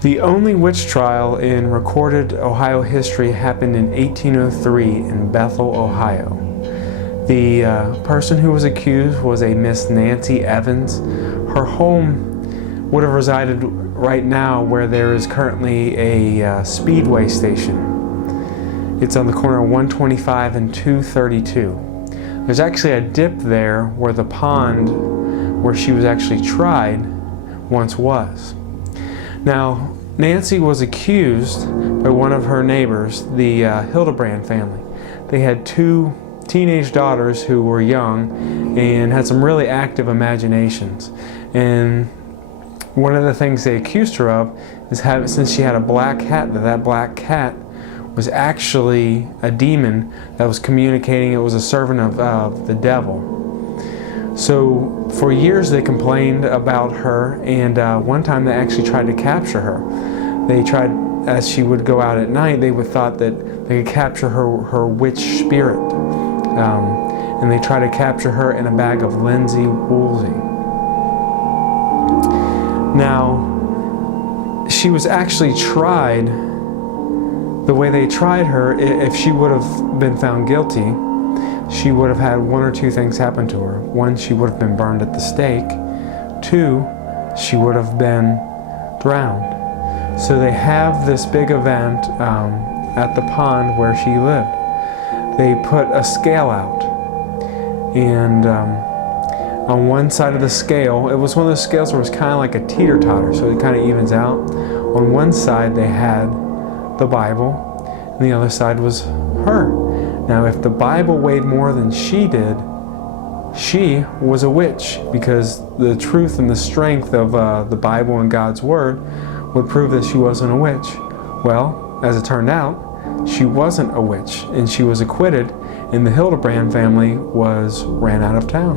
The only witch trial in recorded Ohio history happened in 1803 in Bethel, Ohio. The person who was accused was a Miss Nancy Evans. Her home would have resided right now where there is currently a speedway station. It's on the corner of 125 and 232. There's actually a dip there where the pond where she was actually tried once was. Now, Nancy was accused by one of her neighbors, the Hildebrand family. They had two teenage daughters who were young and had some really active imaginations. And one of the things they accused her of is since she had a black cat, that black cat was actually a demon that was communicating. It was a servant of the devil. So for years they complained about her, and one time they actually tried to capture her. They tried, as she would go out at night, they would thought that they could capture her witch spirit. And they tried to capture her in a bag of Lindsay Woolsey. Now, she was actually tried, the way they tried her, if she would have been found guilty, she would have had one or two things happen to her. One, she would have been burned at the stake. Two, she would have been drowned. So they have this big event at the pond where she lived. They put a scale out, and on one side of the scale, it was one of those scales where it was kind of like a teeter-totter, so it kind of evens out. On one side they had the Bible, and the other side was her. Now, if the Bible weighed more than she did, she was a witch, because the truth and the strength of the Bible and God's Word would prove that she wasn't a witch. Well, as it turned out, she wasn't a witch, and she was acquitted, and the Hildebrand family ran out of town.